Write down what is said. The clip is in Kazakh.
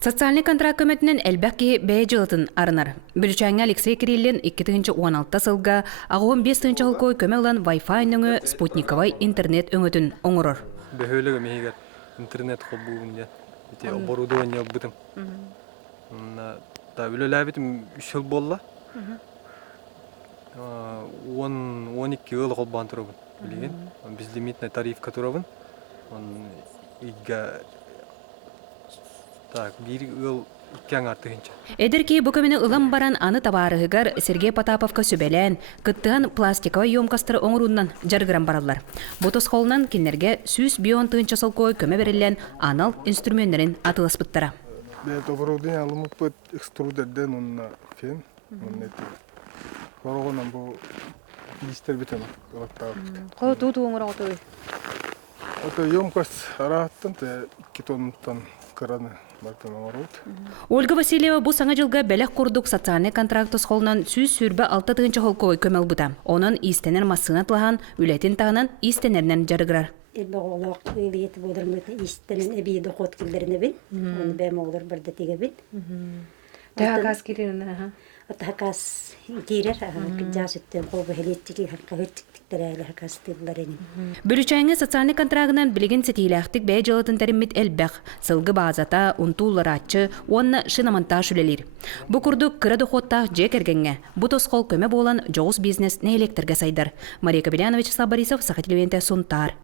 Социальный контракт көмөтүнөн элбәкки бәе жылытын арынар. Бүлчәңе Алексей Кириллин 2016 сылга ағуын 5 жылкой көмелан Wi-Fi нөңі спутниковай интернет өңөтүн оңырыр. Бөхөлігі мейгер интернет қобуын оборудование бұтым. Өлі әбітім 3 жыл болла. 12 ыл қолбан тұрабын. Безлимитный тарифка тұрабын. Так, bir yıl ikken artığınca. Эдерки бу көмені ылам баран аны табарыгар Сергей Потаповка сөбелен, кыттыган пластиковый емкастыры оңыруннан жаргыран баралар. Ботос қолынан кеннерге сүз бион тыынча солкой көмө берилен анал инструменттерин атыласпыттара. Бет оборудование алымып бет экструдерден онна фен, онна эти. Хорогонан бу листер битен алактап. Коо туту оңыран отой. Это емкость араттан те 2 тоннан краны. Ольга Васильева бу саңа жылга бәлек курдук социальный контракт холнан сүз сүрбе 6 тыгынча холкой көмел бута. Онын истенер массына тылахан, үлетин тағынан истенернен жарыгырар. Элбоголок ыйлыйт бодырмыт истенен эбиде хот килдерне бин. Оны бәм олар бирде теге бин. Тагас кирин. Атакас кирер, кыжасыттен кобы хелеттики хаккахыттиктер хакастылларын. Бүлчәңе социальный контрагынан билеген сетиләхтик бәй жылытын тәриммит элбәк, сылгы базата, унтулларатчы, онна шинамонтаж үлелер. Бу курдук кырады хоттах же кергенге, бу тосқол көмө болан жоғыз бизнес не электерге сайдар. Мария Кабелянович Борисов, Сахателевенте Сунтар.